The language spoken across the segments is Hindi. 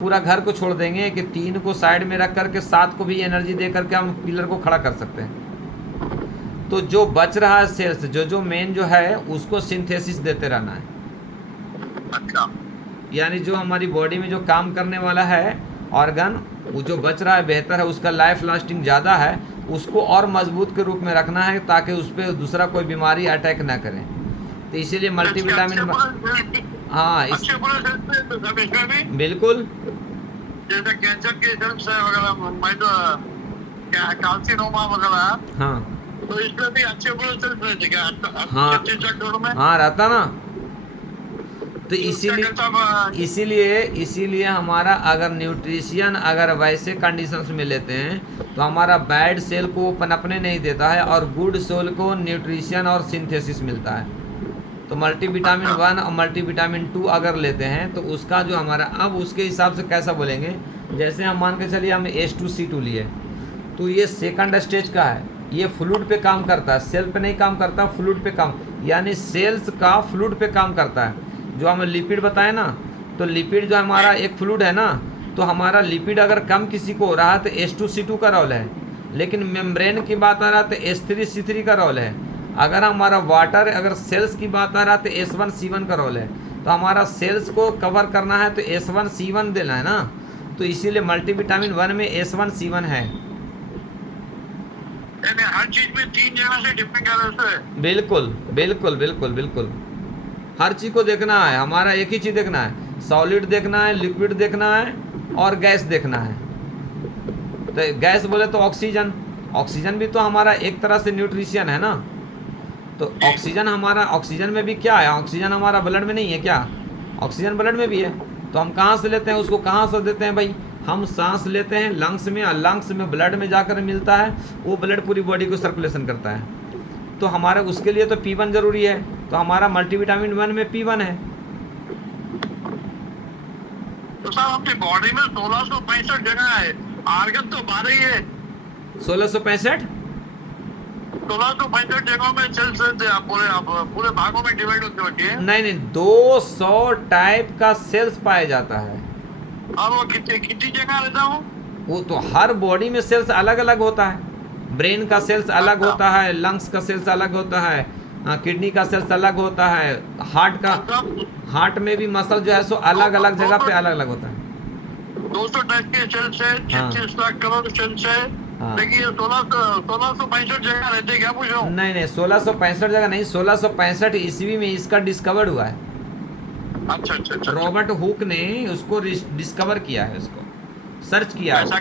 पूरा घर को छोड़ देंगे कि 3 को साइड में रख करके 7 को भी एनर्जी दे करके हम पिलर को खड़ा कर सकते हैं। तो जो बच रहा है सेल्स, जो मेन जो है उसको सिंथेसिस देते रहना है। अच्छा, यानी जो हमारी बॉडी में जो काम करने वाला है ऑर्गन, वो जो बच रहा है बेहतर है, उसका लाइफ लास्टिंग ज़्यादा है, उसको और मजबूत के रूप में रखना है ताकि उस पर दूसरा कोई बीमारी अटैक ना करे। तो इसीलिए मल्टीविटामिन, हाँ इस बिल्कुल जैसे कैंसर के सेल्स है वगैरह, कार्सिनोमा वगैरह, हाँ तो इसमें भी अच्छे सेल्स रहते क्या? हाँ में हाँ रहता ना। तो इसीलिए हमारा अगर न्यूट्रिशन अगर वैसे कंडीशंस में लेते हैं तो हमारा बैड सेल को पनपने नहीं देता है और गुड सेल को न्यूट्रिशन और सिंथेसिस मिलता है। तो मल्टीविटामिन 1 और मल्टीविटामिन 2 अगर लेते हैं तो उसका जो हमारा, अब उसके हिसाब से कैसा बोलेंगे, जैसे हम मान के चलिए हम H2C2 लिए, तो ये सेकंड स्टेज का है, ये फ्लूइड पे काम करता है, सेल पे नहीं काम करता, फ्लूइड पे काम, यानी सेल्स का फ्लूइड पे काम करता है। जो हमें लिपिड बताए ना, तो लिपिड जो हमारा एक फ्लूइड है ना, तो हमारा लिपिड अगर कम किसी को हो रहा है तो H2C2 का रोल है, लेकिन मेम्ब्रेन की बात आ रहा है तो H3C3 का रोल है। अगर हमारा वाटर, अगर सेल्स की बात आ रहा है तो S1C1 का रोल है। तो हमारा सेल्स को कवर करना है तो S1C1 देना है ना, तो इसीलिए मल्टीविटामिन 1 में S1C1 है। हर चीज में 3 जगह से डिपेंड कर रहा है। बिल्कुल बिल्कुल बिल्कुल बिल्कुल, हर चीज़ को देखना है, हमारा एक ही चीज़ देखना है, सॉलिड देखना है, लिक्विड देखना है और गैस देखना है। तो गैस बोले तो ऑक्सीजन, ऑक्सीजन भी तो हमारा एक तरह से न्यूट्रिशन है ना। तो ऑक्सीजन हमारा, ऑक्सीजन में भी क्या है, ऑक्सीजन हमारा ब्लड में नहीं है क्या, ऑक्सीजन ब्लड में भी है। तो हम कहाँ से लेते हैं उसको, कहाँ से देते हैं भाई, हम सांस लेते हैं लंग्स में, और लंग्स में ब्लड में जाकर मिलता है, वो ब्लड पूरी बॉडी को सर्कुलेशन करता है। तो हमारे उसके लिए तो P1 जरूरी है, तो हमारा मल्टीविटामिन 1 में P1 है। तो साहब अपनी बॉडी में 1665 जगह है, आर्गन तो 12 ही है। 1665 जगहों में सेल्स रहते हैं, पूरे भागों में डिवाइड होते हैं। नहीं, 200 टाइप का सेल्स पाया जाता है। और वो कितनी जगह रहता हूँ? वो तो हर बॉडी में सेल्स अलग अलग होता है, ब्रेन का सेल्स अलग होता है, लंग्स का सेल्स अलग होता है, किडनी का सेल्स अलग होता है, हार्ट में भी मसल जो है सो अलग अलग जगह पे अलग अलग होता है। 200 टाइप के सेल्स है, 36 लाख करोड़ सेल्स है, लेकिन 1665 जगह रहते हैं क्या पूछ रहा हूँ? नहीं 1665 जगह नहीं, 1665 ईस्वी में इसका डिस्कवर्ड हुआ है। अच्छा। रॉबर्ट हुक ने उसको डिस्कवर किया है, उसको सर्च किया है। कैसा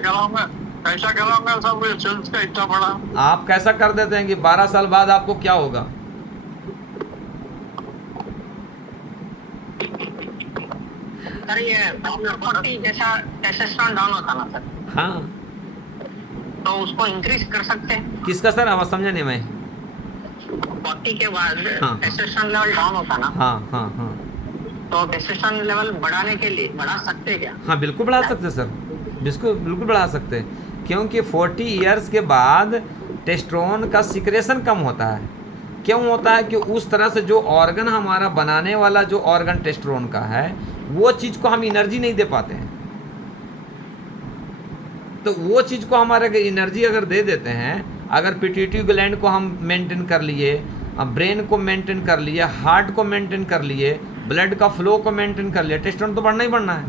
कराऊंगा सब सेल्स का इतना बड़ा? आप कैसा कर देते हैं कि 12 साल बाद आपको क्या होगा। सर ये 40 जैसा टेस्टोस्टेरोन डाउन होता ना सर, हाँ तो उसको इंक्रीज कर सकते हैं? किसका सर, आवाज समझा नहीं मैं। 40 के बाद हाँ। टेस्टोस्टेरोन लेवल डाउन होता ना, हाँ तो टेस्टोस्टेरोन लेवल बढ़ाने के लिए बढ़ा सकते हैं क्या? हाँ बिल्कुल बढ़ा सकते सर, बिल्कुल बढ़ा सकते हैं, क्योंकि 40 इयर्स के बाद टेस्टोस्टेरोन का सिक्रेशन कम होता है। क्यों होता है कि उस तरह से जो ऑर्गन हमारा बनाने वाला जो ऑर्गन टेस्टोस्टेरोन का है, वो चीज़ को हम एनर्जी नहीं दे पाते हैं। तो वो चीज़ को हमारे एनर्जी अगर दे देते हैं, अगर पिट्यूटरी ग्लैंड को हम मेंटेन कर लिए, ब्रेन को मेंटेन कर लिए, हार्ट को मेंटेन कर लिए, ब्लड का फ्लो को मेंटेन कर लिया, टेस्टोस्टेरोन तो बढ़ना ही बढ़ना है।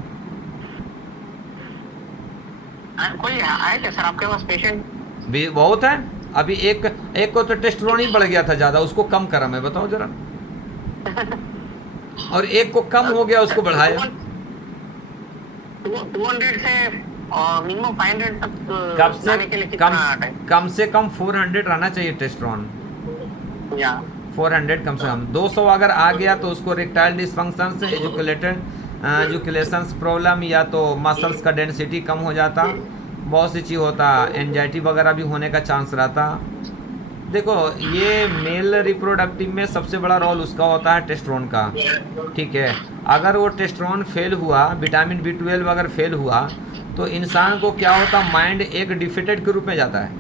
कोई है क्या सर आपके पास पेशेंट? भी बहुत है, अभी एक को तो टेस्टोस्टेरोन ही बढ़ गया था ज़्यादा, उसको कम करा, मैं बताओ जरा। और एक को कम हो गया, उसको बढ़ाया। 200 से मिनिमम 500 तक जाने के लिए कम से कम 400 रहना चाहिए टेस्टोस्टेरोन, 400 कम से कम। 200 अगर आ गया तो उसको रेक्टाइल डिसफंक्शन से एजुकेलेशंस प्रॉब्लम, या तो मसल्स का डेंसिटी कम हो जाता, बहुत सी चीज़ होता, एंजाइटी वगैरह भी होने का चांस रहता। देखो ये मेल रिप्रोडक्टिव में सबसे बड़ा रोल उसका होता है टेस्टोस्टेरोन का, ठीक है। अगर वो टेस्टोस्टेरोन फेल हुआ, विटामिन B12 अगर फेल हुआ, तो इंसान को क्या होता, माइंड एक डिफिटेड के रूप में जाता है।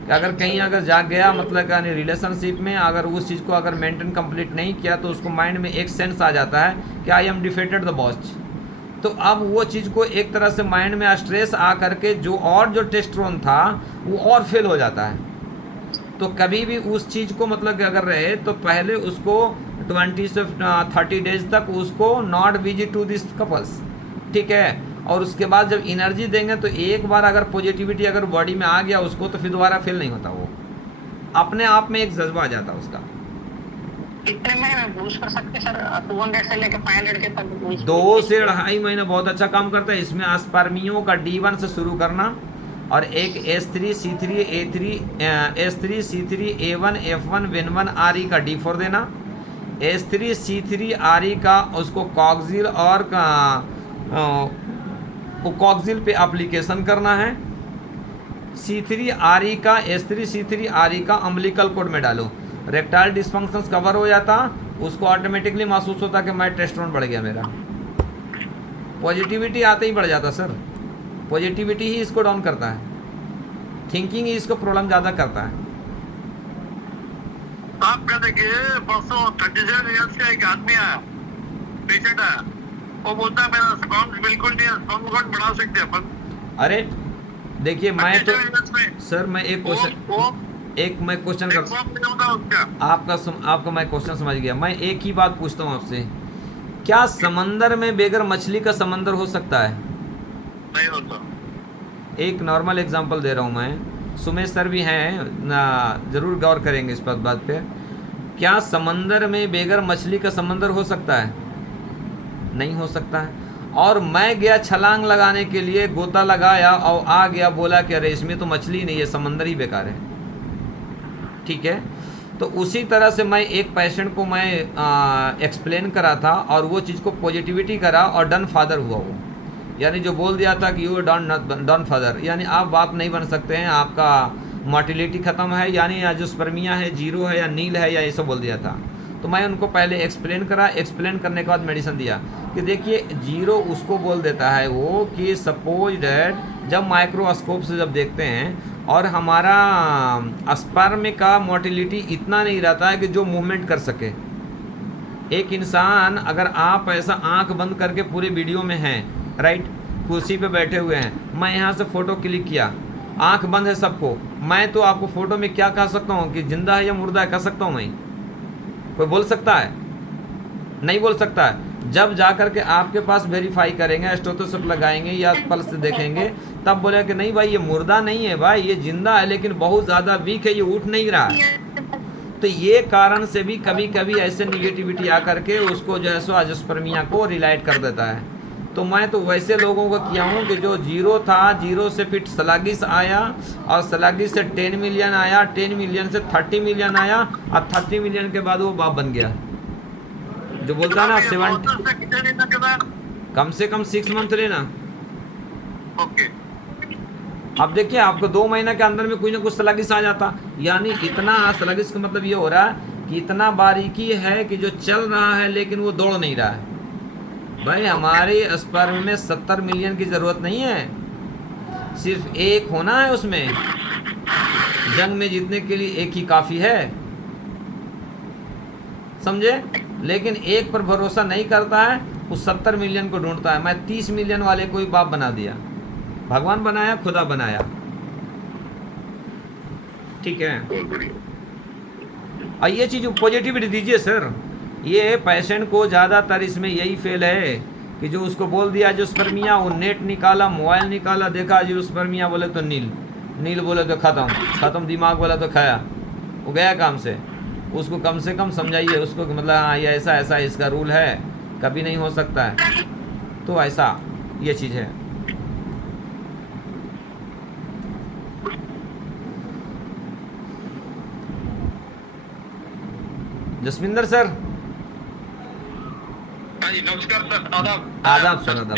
कि अगर कहीं अगर जा गया, मतलब यानी रिलेशनशिप में अगर उस चीज़ को अगर मेंटेन कंप्लीट नहीं किया, तो उसको माइंड में एक सेंस आ जाता है कि I am defeated the boss. तो अब वो चीज़ को एक तरह से माइंड में स्ट्रेस आ करके जो टेस्टोस्टेरोन था वो और फेल हो जाता है। तो कभी भी उस चीज़ को मतलब कि अगर रहे तो पहले उसको 20 से 30 डेज तक उसको not visit to this couples, ठीक है। और उसके बाद जब एनर्जी देंगे तो एक बार अगर पॉजिटिविटी अगर बॉडी में आ गया उसको तो फिर दोबारा फेल नहीं होता, वो अपने आप में एक जज्बा आ जाता उसका। कितने में बूस्ट कर सकते सर? 200 से लेकर 500 के तक बूस्ट? 2 से 2.5 महीने बहुत अच्छा काम करता है। इसमें स्पर्मियों का D1 से शुरू करना और एक S3 C3 A3 S3 C3 A1 F1 Win1 RE का D4 देना, S3 C3 RE का उसको कॉक्सिल और कॉक्सिल पे एप्लीकेशन करना है। C3 RE का S3 C3 RE का अम्बिलिकल कोड में डालो, रेक्टाइल डिस्फंक्शंस कवर हो जाता, उसको ऑटोमेटिकली महसूस होता कि मैं टेस्टोस्टेरोन बढ़ गया मेरा। पॉजिटिविटी आते ही बढ़ जाता सर, पॉजिटिविटी ही इसको डाउन करता है, थिंकिंग ही इसको प्रॉब्लम ज़्यादा करता है। आप क्या देखिए, परसों 37 ईयर्स का एक आदमी आया, पेशेंट आया, वो बोलता है मेरा स्पर्म बिल्कुल नहीं है, स्पर्म काउंट बढ़ा सकते हैं अपन। अरे देखिए मैं तो सर मैं एक क्वेश्चन कर आपका मैं क्वेश्चन समझ गया। मैं एक ही बात पूछता हूँ आपसे, क्या समंदर में बेगर मछली का समंदर हो सकता है? नहीं होता। एक नॉर्मल एग्जांपल दे रहा हूँ मैं, सुमेश सर भी हैं, ज़रूर गौर करेंगे इस बात पे। क्या समंदर में बेगर मछली का समंदर हो सकता है? नहीं हो सकता है। और मैं गया छलांग लगाने के लिए, गोता लगाया और आ गया, बोला कि अरे इसमें तो मछली नहीं है, समंदर ही बेकार है, ठीक है। तो उसी तरह से मैं एक पेशेंट को मैं एक्सप्लेन करा था और वो चीज़ को पॉजिटिविटी करा और डन फादर हुआ वो, यानी जो बोल दिया था कि यू डन फादर, यानी आप बाप नहीं बन सकते हैं, आपका मोटिलिटी ख़त्म है, यानी जो स्पर्मिया है 0 है या नील है या ये सब बोल दिया था। तो मैं उनको पहले एक्सप्लेन करा, एक्सप्लेन करने के बाद मेडिसिन दिया कि देखिए 0 उसको बोल देता है वो कि सपोज डैट जब माइक्रोस्कोप से जब देखते हैं और हमारा स्पर्म का मोटिलिटी इतना नहीं रहता है कि जो मूवमेंट कर सके। एक इंसान अगर आप ऐसा आंख बंद करके पूरे वीडियो में हैं, राइट, कुर्सी पे बैठे हुए हैं, मैं यहाँ से फ़ोटो क्लिक किया, आंख बंद है सबको, मैं तो आपको फ़ोटो में क्या कह सकता हूँ कि जिंदा है या मुर्दा है कह सकता हूँ मैं? कोई बोल सकता है? नहीं बोल सकता है। जब जा कर के आपके पास वेरीफाई करेंगे, स्टेथोस्कोप लगाएंगे या पल्स देखेंगे, तब बोले कि नहीं भाई ये मुर्दा नहीं है, भाई ये जिंदा है लेकिन बहुत ज़्यादा वीक है, ये उठ नहीं रहा है। तो ये कारण से भी कभी कभी ऐसे निगेटिविटी आ करके उसको जो है सो एजिस्पर्मिया को रिलेट कर देता है। तो मैं तो वैसे लोगों को किया हूँ कि जो 0 था, 0 से फिर स्लगिस आया और स्लगिस से 10 मिलियन आया, 10 मिलियन से 30 मिलियन आया और 30 मिलियन के बाद वो बाप बन गया। जो बोलता है ना 70 कम से कम 6 मंथ लेना। ओके। अब देखिए आपको 2 महीने के अंदर में कोई ना कुछ स्लगिस आ जाता, यानी इतना स्लगिस का मतलब ये हो रहा है कि इतना बारीकी है कि जो चल रहा है लेकिन वो दौड़ नहीं रहा है। भाई हमारे स्पर्म में 70 मिलियन की ज़रूरत नहीं है, सिर्फ एक होना है उसमें, जंग में जीतने के लिए एक ही काफ़ी है, समझे। लेकिन एक पर भरोसा नहीं करता है, उस 70 मिलियन को ढूंढता है। मैं 30 मिलियन वाले को ही बाप बना दिया, भगवान बनाया, खुदा बनाया, ठीक है। और ये चीज़ पॉजिटिविटी दीजिए सर। ये पेशेंट को ज़्यादातर इसमें यही फेल है कि जो उसको बोल दिया जो स्पर्मिया, वो नेट निकाला, मोबाइल निकाला, देखा जो स्पर्मिया बोले तो नील, नील बोले तो ख़त्म, दिमाग बोला तो खाया, वो गया काम से। उसको कम से कम समझाइए उसको कि मतलब हाँ ये ऐसा ऐसा इसका रूल है, कभी नहीं हो सकता है, तो ऐसा ये चीज़ है। जसविंदर सर। जी नमस्कार सर। आदाब। आदाब सर, आदाब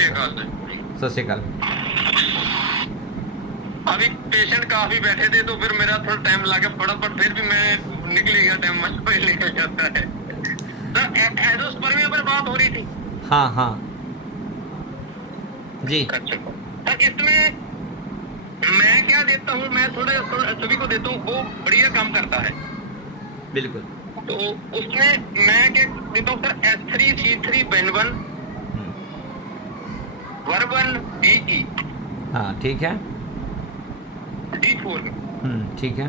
सत श्री अकाल। अभी पेशेंट काफी बैठे थे तो फिर मेरा थोड़ा टाइम लगा फटाफट, फिर भी मैं निकल गया, टाइम मुझे निकल जाता है। सर एंडोस्पर्मिया पर बात हो रही थी। हाँ हाँ जी। सर इसमें मैं क्या देता हूँ, मैं थोड़े सभी को देता हूँ, वो बढ़िया काम करता है। बिल्कुल। तो उसमें मैं क्या देता हूँ sir, S3 C3 Win1 वर्बन DE हाँ ठीक है। D4 ठीक है।